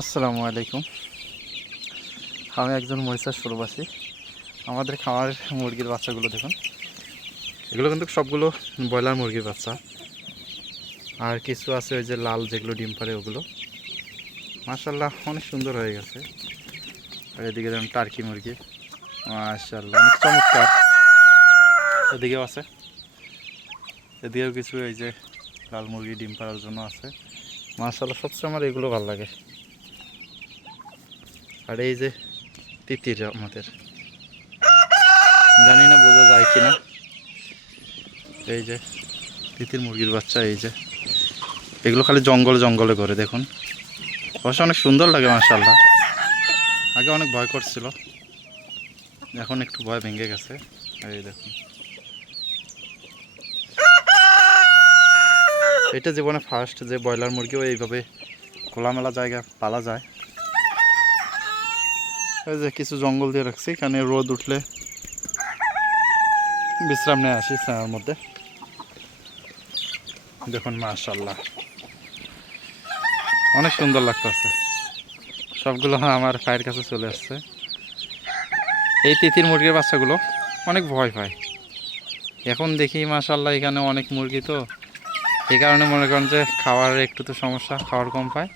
আসসালামু আলাইকুম। আমি একজন মরিচাস প্রবাসী। আমাদের খামারের মুরগির বাচ্চাগুলো দেখুন, এগুলো কিন্তু সবগুলো ব্রয়লার মুরগির বাচ্চা। আর কিছু আছে ওই যে লাল যেগুলো ডিম পারে ওগুলো। মাশাআল্লাহ অনেক সুন্দর হয়ে গেছে। আর এদিকে যেমন টার্কি মুরগি, মাশাআল্লাহ অনেক চমৎকার। এদিকেও আছে, এদিকেও কিছু এই যে লাল মুরগি ডিম পাড়ার জন্য আছে। মাশাআল্লাহ সবচেয়ে আমার এগুলো ভালো লাগে। আর এই যে তিতির, আমাদের জানি না বোঝা যায় কিনা, এই যে তিতির মুরগির বাচ্চা। এই যে এগুলো খালি জঙ্গলে জঙ্গলে করে দেখুন, অবশ্য অনেক সুন্দর লাগে মাশাআল্লাহ। আগে অনেক ভয় করছিল, এখন একটু ভয় ভেঙে গেছে। এই দেখুন, এটা জীবনে ফার্স্ট যে ব্রয়লার মুরগিও এইভাবে খোলামেলা জায়গা পালা যায়। এই যে কিছু জঙ্গল দিয়ে রাখছি, এখানে রোদ উঠলে বিশ্রাম নিয়ে আসি ছায়ার মধ্যে। দেখুন মাশাআল্লাহ অনেক সুন্দর লাগতেছে। সবগুলো আমার পায়ের কাছে চলে আসছে। এই তিতির মুরগির বাচ্চাগুলো অনেক ভয় পায়। এখন দেখি মাশাআল্লাহ এখানে অনেক মুরগি, তো এই কারণে মনে করেন যে খাওয়ার একটু তো সমস্যা, খাওয়ার কম পায়।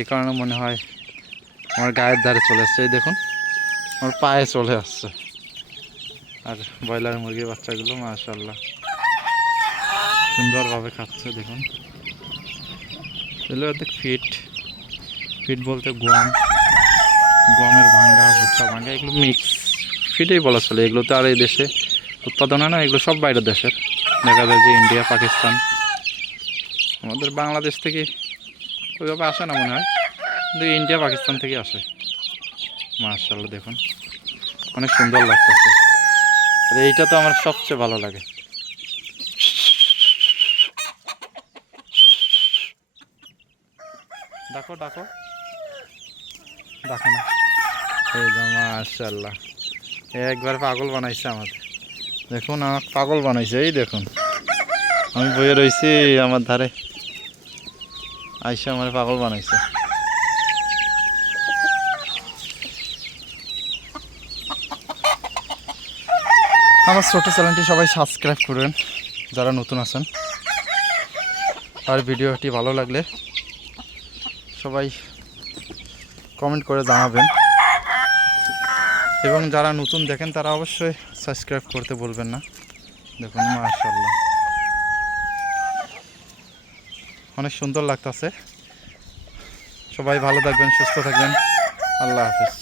এই কারণে মনে হয় আমার গায়ের ধারে চলে আসছে। এই দেখুন আমার পায়ে চলে আসছে। আর ব্রয়লার মুরগির বাচ্চাগুলো মাশাআল্লাহ সুন্দরভাবে খাচ্ছে দেখুন। এগুলো অর্ধেক ফিট, ফিট বলতে গমের ভাঙ্গা, ভুট্টা ভাঙ্গা, এগুলো মিক্স ফিটেই বলা চলে। এগুলো তো আর এই দেশে উৎপাদন হয় না, এগুলো সব বাইরের দেশের। দেখা যায় যে ইন্ডিয়া, পাকিস্তান, আমাদের বাংলাদেশ থেকে ওইভাবে আসে না মনে হয়, কিন্তু ইন্ডিয়া পাকিস্তান থেকে আসে। মাশাআল্লাহ দেখুন অনেক সুন্দর লাগতেছে। আর এইটা তো আমার সবচেয়ে ভালো লাগে। ডাকো ডাকো, ডাকো না। এই যে মাশাআল্লাহ একবার পাগল বানাইছে আমাদের। দেখুন আমার পাগল বানাইছে। এই দেখুন আমি বইয়ে রয়েছি, আমার ধারে আইসা আমার পাগল বানাইছে। আমার ছোট চ্যানেলটি সবাই সাবস্ক্রাইব করবেন যারা নতুন আছেন। আর ভিডিওটি ভালো লাগলে সবাই কমেন্ট করে জানাবেন, এবং যারা নতুন দেখেন তারা অবশ্যই সাবস্ক্রাইব করতে বলবেন না। দেখুন মাশাআল্লাহ অনেক সুন্দর লাগতেছে। সবাই ভালো থাকবেন, সুস্থ থাকবেন। আল্লাহ হাফেজ।